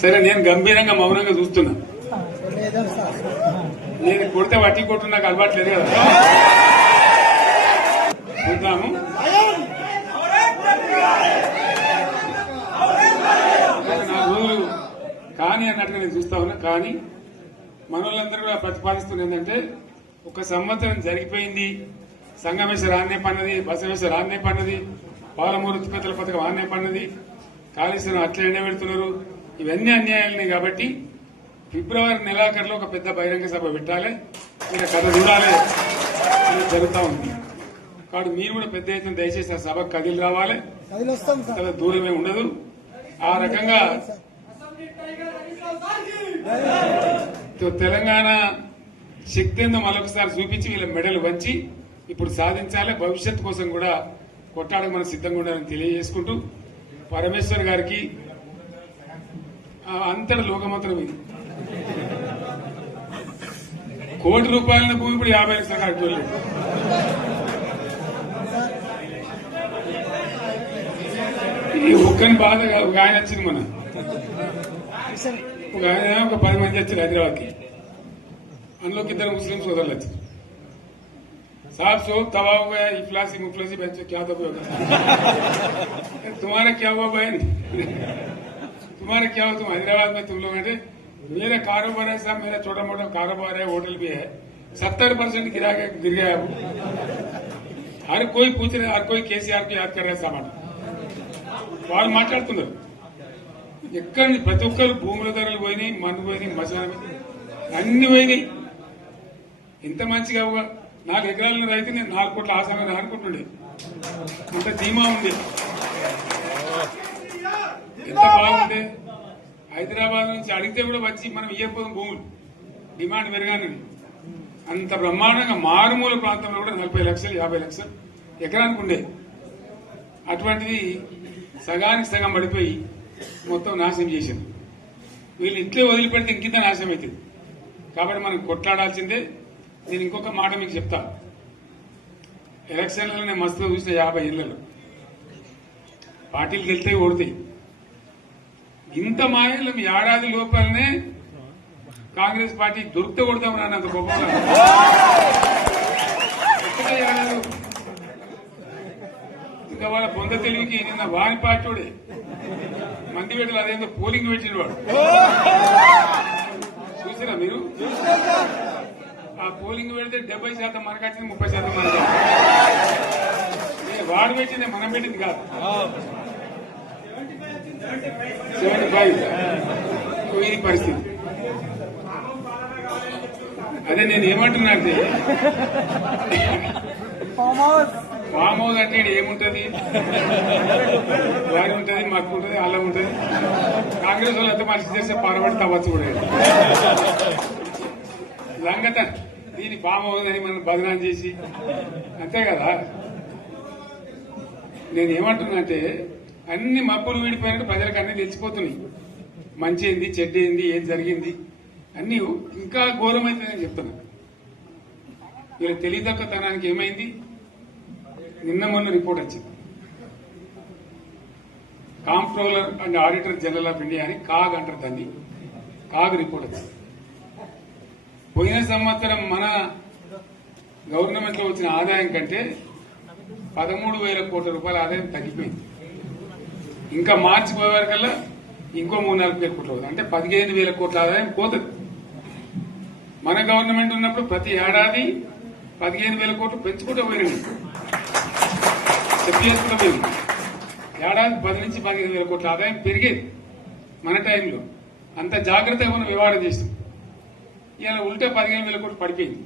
సరే నేను గంభీరంగా మౌనంగా చూస్తున్నా. నేను కొడితే వట్టి కొట్టు నాకు అలవాట్లేదు కదా. చూద్దాము. నా రోజులు కానీ అన్నట్టుగా నేను చూస్తా ఉన్నా. కానీ మనోళ్ళందరూ కూడా ప్రతిపాదిస్తుంది ఏంటంటే, ఒక సంవత్సరం జరిగిపోయింది, సంగమేశ్వర ఆన్నే పన్నది, బసవేశ్వర ఆన్నే పన్నది, పాలమూరు ఉత్పత్తుల పథకం ఆన్నే పన్నది, కాళేశ్వరం అట్లే పెడుతున్నారు. ఇవన్నీ అన్యాయాలని కాబట్టి ఫిబ్రవరి నెలాఖరులో ఒక పెద్ద బహిరంగ సభ పెట్టాలి, మీరు కథ చూడాలి అని జరుగుతూ ఉంది. కాబట్టి మీరు కూడా పెద్ద ఎత్తున దయచేసి ఆ సభకు కదిలి రావాలి, కథ దూరమే ఉండదు. ఆ రకంగా తెలంగాణ శక్తి ఏందో మరొకసారి చూపించి వీళ్ళ మెడలు వంచి ఇప్పుడు సాధించాలి. భవిష్యత్ కోసం కూడా కొట్టాడకు మనం సిద్ధంగా ఉండాలని తెలియజేసుకుంటూ, పరమేశ్వర్ గారికి అంతటి లోకమంత్రం ఇది. కోటి రూపాయల భూమి ఇప్పుడు 50 లక్షల కట్టుకోలేదు. ఈ ఒక్కని బాధ ఒక ఆయన వచ్చింది, మన ఒక ఆయన ఒక 10 మంది వచ్చారు హైదరాబాద్కి. అందులోకి 2 ముస్లిం సోదరులు వచ్చారు. साहब सो तवा हो गया, इफलासी मुफलासी बच्चों क्या दबे होगा, तुम्हारा क्या हुआ बहन, तुम्हारा क्या हुआ, तुम हैदराबाद में तुम लोग हैं, मेरा कारोबार है साहब, मेरा छोटा मोटा कारोबार है, होटल भी है, 70% गिर गया है। हर कोई पूछ रहे, हर कोई केसीआर को याद कर रहा है सामान వాళ్ళు మాట్లాడుతున్నారు. ఎక్కడ ప్రతి ఒక్కరు భూముల ధరలు పోయినాయి, మందు పోయినాయి, మసాలా అన్ని పోయినాయి. ఇంత మంచిగా 4 ఎకరాల రైతు నేను 4 కోట్ల ఆసాగా అనుకుంటుండే, అంత ధీమా ఉంది, ఎంత బాగుంది. హైదరాబాద్ నుంచి అడిగితే కూడా వచ్చి మనం ఇవ్వకపోదాం భూములు, డిమాండ్ పెరగానని. అంత బ్రహ్మాండంగా మారుమూల ప్రాంతంలో కూడా 40 లక్షలు 50 లక్షలు ఎకరానికి ఉండే. అటువంటిది సగానికి సగం పడిపోయి మొత్తం నాశనం చేశారు. వీళ్ళు ఇట్లే వదిలిపెడితే ఇంకింత నాశనం అవుతుంది. కాబట్టి మనం కొట్లాడాల్సిందే. నేను ఇంకొక మాట మీకు చెప్తా. ఎలక్షన్లలో నేను మస్తుగా చూసిన 50 ఏళ్లలో పార్టీలు గెలితే ఓడతాయి. ఇంత మాయలం ఏడాది లోపలనే కాంగ్రెస్ పార్టీ దొరికితే కొడతాం రానంత గొప్పగా ఏడాది. ఇంకా వాళ్ళ పొంద తెలివికి నిన్న వారి పార్టీడే మంది పెట్టాలి, అదేందో పోలింగ్ పెట్టిన వాడు చూసారా మీరు? ఆ పోలింగ్ పెడితే 70% మనకు వచ్చింది, 30% మనకు. వాడు పెట్టింది మనం పెట్టింది కాదు. 75 ఇది పరిస్థితి. అదే నేను ఏమంటున్నా అంటే, ఫామ్ హౌస్ అంటే ఏముంటది, వారి ఉంటది, మాకు ఉంటది, అలా ఉంటది. కాంగ్రెస్ వాళ్ళు ఎంత మంచి చేస్తే పారబడి తవ్వచ్చు కూడా లంగత. దీన్ని ఫామ్ హౌస్ అని మనం బదనాం చేసి అంతే కదా. నేను ఏమంటున్నా అంటే, అన్ని మప్పులు వీడిపోయినట్టు ప్రజలకు అన్ని తెలిసిపోతున్నాయి. మంచి ఏంది, చెడ్డ ఏంది, ఏం జరిగింది అన్ని ఇంకా ఘోరమైతుందని చెప్తున్నా. వీళ్ళ తెలియదక్కతనానికి ఏమైంది? నిన్న మొన్న రిపోర్ట్ వచ్చింది. Comptroller and auditor general of India అని కాగ్ అంటారు దాన్ని. కాగ్ రిపోర్ట్ వచ్చింది. పోయిన సంవత్సరం మన గవర్నమెంట్ లో వచ్చిన ఆదాయం కంటే 13,000 కోట్ల రూపాయల ఆదాయం తగ్గిపోయింది. ఇంకా మార్చి పోయే వరకల్లా ఇంకో 3-4 కోట్ల అవుతుంది. అంటే 15,000 కోట్ల ఆదాయం పోతుంది. మన గవర్నమెంట్ ఉన్నప్పుడు ప్రతి ఏడాది 15,000 కోట్లు పెంచుకుంటూ పోయినాయి. చెప్పేసుకున్న పోయింది. ఏడాది 10 నుంచి 15,000 కోట్ల ఆదాయం పెరిగేది మన టైంలో. అంత జాగ్రత్తగా మనం వ్యవహారం చేస్తాం. ఇలా ఉల్టా 15,000 కోట్లు పడిపోయింది.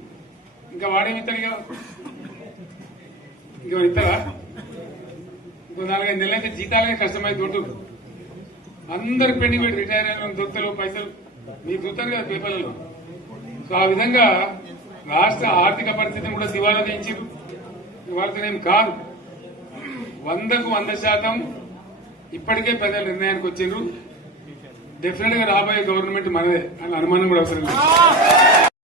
ఇంకా వాడేమిస్తాడుగా, ఇంకా ఇస్తారా? ఇంకో 4-5 నెలలైతే జీతాలే కష్టమైంది. దొరుకుతుంది అందరికి పెండింగ్ పెట్టి రిటైర్ అయిన దొరుకుతలు పైసలు మీరు చూస్తారు కదా పేపర్లలో. సో ఆ విధంగా రాష్ట్ర ఆర్థిక పరిస్థితిని కూడా దివాలా తీయించారు. ఇవాళతోనేం కాదు, 100కు 100% ఇప్పటికే ప్రజల నిర్ణయానికి వచ్చారు. డెఫినెట్ గా రాబోయే గవర్నమెంట్ మనదే అని అనుమానం కూడా అవసరం లేదు.